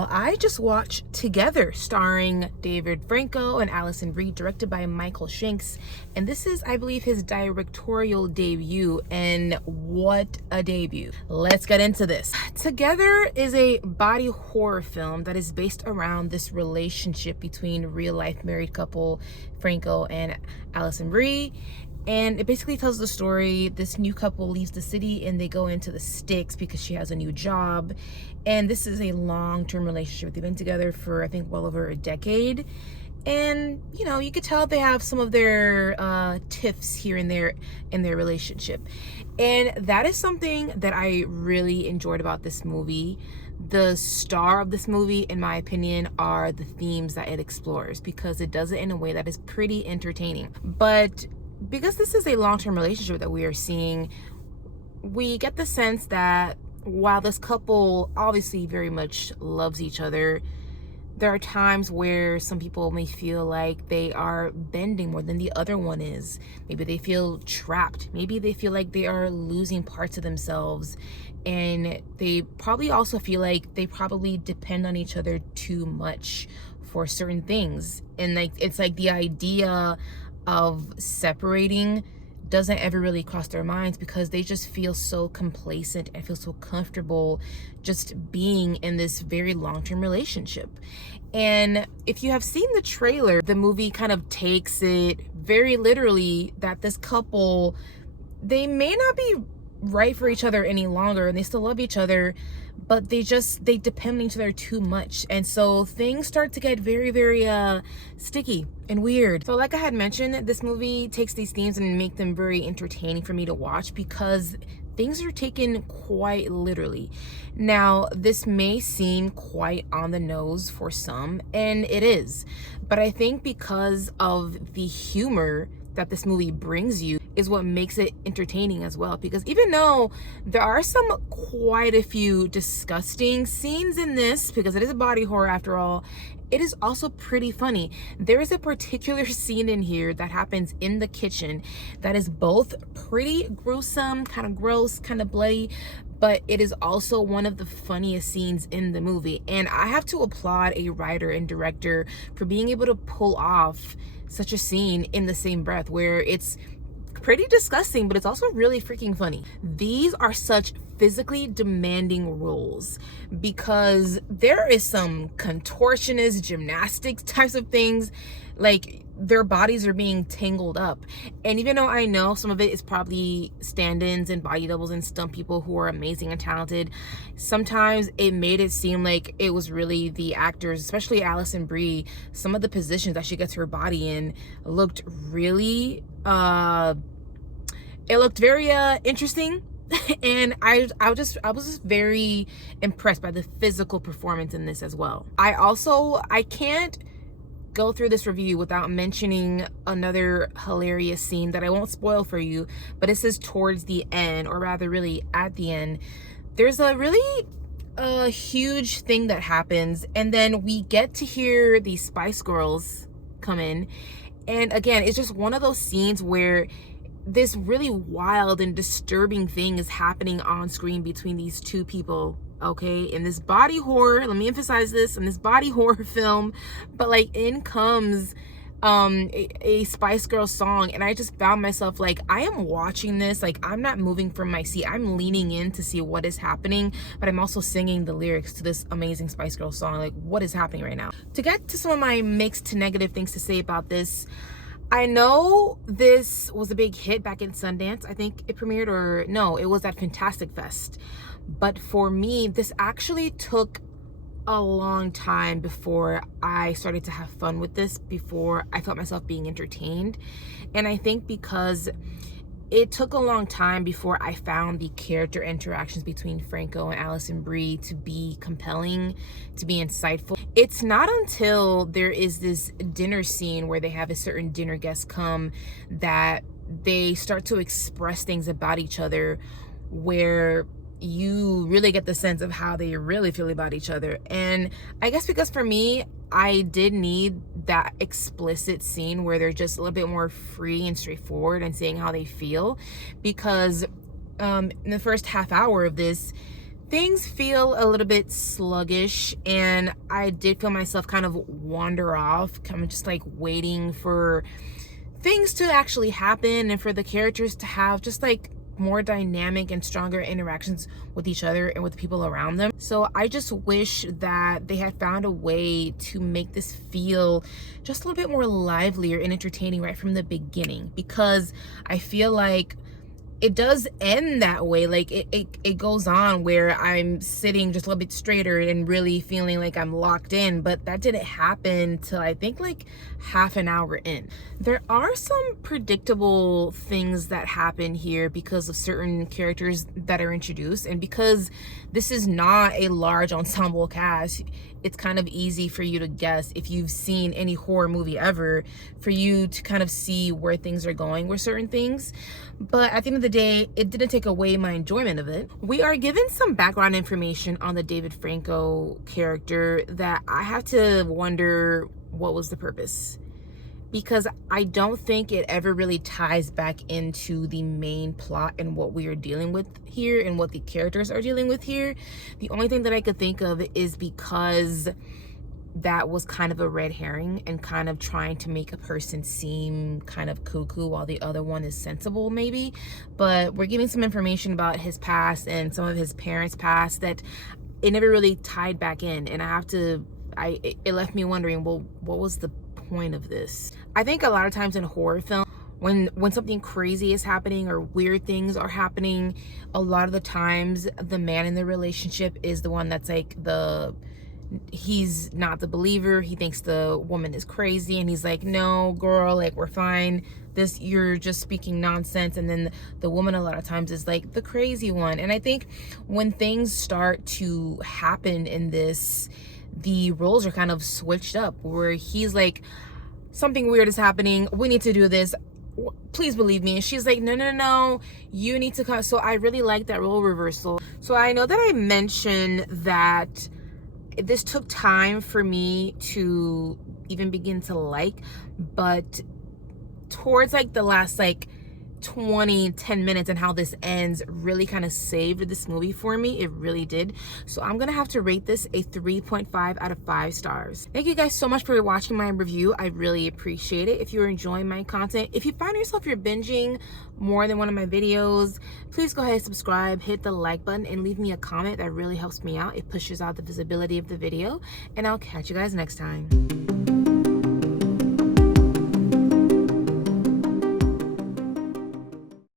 Well, I just watched Together, starring David Franco and Alison Brie, directed by Michael Shanks. And this is, I believe, his directorial debut. And what a debut. Let's get into this. Together is a body horror film that is based around this relationship between real-life married couple Franco and Alison Brie. And it basically tells the story. This new couple leaves the city and they go into the sticks because she has a new job. And this is a long-term relationship. They've been together for, I think, well over a decade. And, you know, you could tell they have some of their tiffs here and there in their relationship. And that is something that I really enjoyed about this movie. The star of this movie, in my opinion, are the themes that it explores, because it does it in a way that is pretty entertaining. But because this is a long-term relationship that we are seeing, we get the sense that while this couple obviously very much loves each other, there are times where some people may feel like they are bending more than the other one is. Maybe they feel trapped. Maybe they feel like they are losing parts of themselves. And they probably also feel like they probably depend on each other too much for certain things. And like, it's like the idea of separating doesn't ever really cross their minds, because they just feel so complacent and feel so comfortable just being in this very long-term relationship. And if you have seen the trailer, the movie kind of takes it very literally that this couple, they may not be right for each other any longer, and they still love each other, but they depend on each other too much. And so things start to get very, very sticky and weird. So like I had mentioned, this movie takes these themes and make them very entertaining for me to watch, because things are taken quite literally. Now, this may seem quite on the nose for some, and it is, but I think because of the humor that this movie brings you is what makes it entertaining as well. Because even though there are quite a few disgusting scenes in this, because it is a body horror after all, it is also pretty funny. There is a particular scene in here that happens in the kitchen that is both pretty gruesome, kind of gross, kind of bloody, but it is also one of the funniest scenes in the movie. And I have to applaud a writer and director for being able to pull off such a scene in the same breath, where it's pretty disgusting, but it's also really freaking funny. These are such physically demanding roles, because there is some contortionist gymnastics types of things, like their bodies are being tangled up. And even though I know some of it is probably stand-ins and body doubles and stunt people who are amazing and talented, sometimes it made it seem like it was really the actors, especially Alison Brie. Some of the positions that she gets her body in looked really it looked very interesting. And I was just very impressed by the physical performance in this as well. I can't go through this review without mentioning another hilarious scene that I won't spoil for you, but this is towards the end, or rather really at the end. There's a really huge thing that happens, and then we get to hear the Spice Girls come in. And again, it's just one of those scenes where this really wild and disturbing thing is happening on screen between these two people, okay? In this body horror, let me emphasize this, in this body horror film, but like in comes a Spice Girls song, and I just found myself like, I am watching this, like I'm not moving from my seat, I'm leaning in to see what is happening, but I'm also singing the lyrics to this amazing Spice Girls song. Like, what is happening right now? To get to some of my mixed to negative things to say about this, I know this was a big hit back in Sundance. I think it premiered, or no, it was at Fantastic Fest. But for me, this actually took a long time before I started to have fun with this, before I felt myself being entertained. And I think because it took a long time before I found the character interactions between Franco and Alison Brie to be compelling, to be insightful. It's not until there is this dinner scene where they have a certain dinner guest come that they start to express things about each other, where you really get the sense of how they really feel about each other. And I guess because for me, I did need that explicit scene where they're just a little bit more free and straightforward and saying how they feel, because in the first half hour of this, things feel a little bit sluggish, and I did feel myself kind of wander off, kind of just like waiting for things to actually happen and for the characters to have just like more dynamic and stronger interactions with each other and with the people around them. So I just wish that they had found a way to make this feel just a little bit more livelier and entertaining right from the beginning, because I feel like it does end that way. Like it goes on where I'm sitting just a little bit straighter and really feeling like I'm locked in, but that didn't happen till I think like half an hour in. There are some predictable things that happen here because of certain characters that are introduced, and because this is not a large ensemble cast, it's kind of easy for you to guess, if you've seen any horror movie ever, for you to kind of see where things are going with certain things. But at the end of the day, it didn't take away my enjoyment of it. We are given some background information on the David Franco character that I have to wonder what was the purpose, because I don't think it ever really ties back into the main plot and what we are dealing with here and what the characters are dealing with here. The only thing that I could think of is because that was kind of a red herring and kind of trying to make a person seem kind of cuckoo while the other one is sensible, maybe. But we're getting some information about his past and some of his parents' past that it never really tied back in, and it left me wondering, well, what was the point of this? I think a lot of times in horror film, when something crazy is happening or weird things are happening, a lot of the times the man in the relationship is the one that's like he's not the believer. He thinks the woman is crazy, and he's like, no girl, like, we're fine, this, you're just speaking nonsense. And then the woman a lot of times is like the crazy one. And I think when things start to happen in this, the roles are kind of switched up, where he's like, something weird is happening, we need to do this, please believe me. And she's like, no, you need to come. So I really like that role reversal. So I know that I mentioned that this took time for me to even begin to like, but towards like the last like 10 minutes and how this ends really kind of saved this movie for me. It really did. So I'm gonna have to rate this a 3.5 out of 5 stars. Thank you guys so much for watching my review. I really appreciate it. If you're enjoying my content, if you find yourself you're binging more than one of my videos, please go ahead and subscribe, hit the like button, and leave me a comment. That really helps me out. It pushes out the visibility of the video, and I'll catch you guys next time.